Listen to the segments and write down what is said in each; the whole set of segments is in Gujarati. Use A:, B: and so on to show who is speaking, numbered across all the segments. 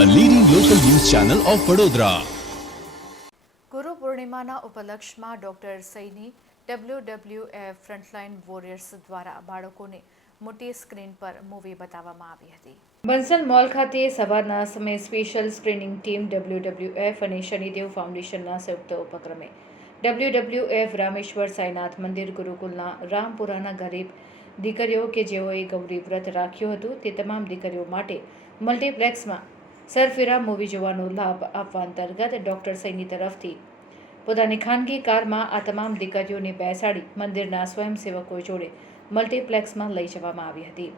A: ચેનલ ઓફ વડોદરા
B: ગુરુ પૂર્ણિમાના ઉપલક્ષમાં doctor Saini WWF frontline warriors દ્વારા બાળકોને મોટી સ્ક્રીન પર મૂવી બતાવવામાં આવી હતી. બંસલ મોલ ખાતે સવારના સમયે સ્પેશિયલ સ્ક્રીનિંગ ટીમ ડબલ્યુડબલ્યુએફ અને શનિદેવ ફાઉન્ડેશનના સંયુક્ત ઉપક્રમે ડબલ્યુડબલ્યુએફ રામેશ્વર સાંઈનાથ મંદિર ગુરુકુલના રામપુરાના ગરીબ દીકરીઓ કે જેઓએ ગૌરી વ્રત રાખ્યું હતું તે તમામ દીકરીઓ માટે મલ્ટીપ્લેક્સમાં સરફેરા મૂવી જોવાનો લાભ આપવા અંતર્ગત ડૉક્ટર સૈની તરફથી. પોતાની ખાનગી કારમાં આ તમામ દીકરીઓને બેસાડી મંદિરના સ્વયંસેવકો જોડે મલ્ટીપ્લેક્સમાં લઈ જવામાં આવી હતી.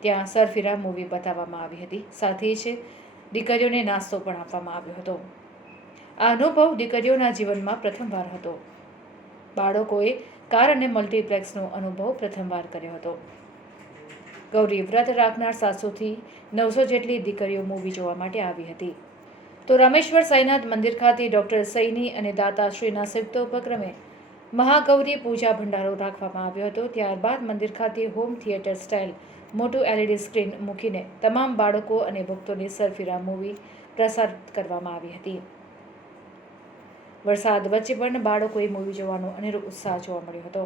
B: ત્યાં સરફિરા મૂવી બતાવવામાં આવી હતી. સાથે જ દીકરીઓને નાસ્તો પણ આપવામાં આવ્યો હતો. આ અનુભવ દીકરીઓના જીવનમાં પ્રથમવાર હતો. બાળકોએ કાર અને મલ્ટીપ્લેક્સનો અનુભવ પ્રથમવાર કર્યો હતો. ગૌરી વ્રત રાખનાર સાતસોથી નવસો જેટલી દીકરીઓ મૂવી જોવા માટે આવી હતી. તો રામેશ્વર સાઈનાથ મંદિર ખાતે ડૉક્ટર સૈની અને દાતાશ્રીના સંયુક્ત ઉપક્રમે મહાગૌરી પૂજા ભંડારો રાખવામાં આવ્યો હતો. ત્યારબાદ મંદિર ખાતે હોમ થિયેટર સ્ટાઇલ મોટું એલઈડી સ્ક્રીન મૂકીને તમામ બાળકો અને ભક્તોને સરફીરા મૂવી પ્રસારિત કરવામાં આવી હતી. વરસાદ વચ્ચે પણ બાળકોએ મૂવી જોવાનો અનેરો ઉત્સાહ જોવા મળ્યો હતો.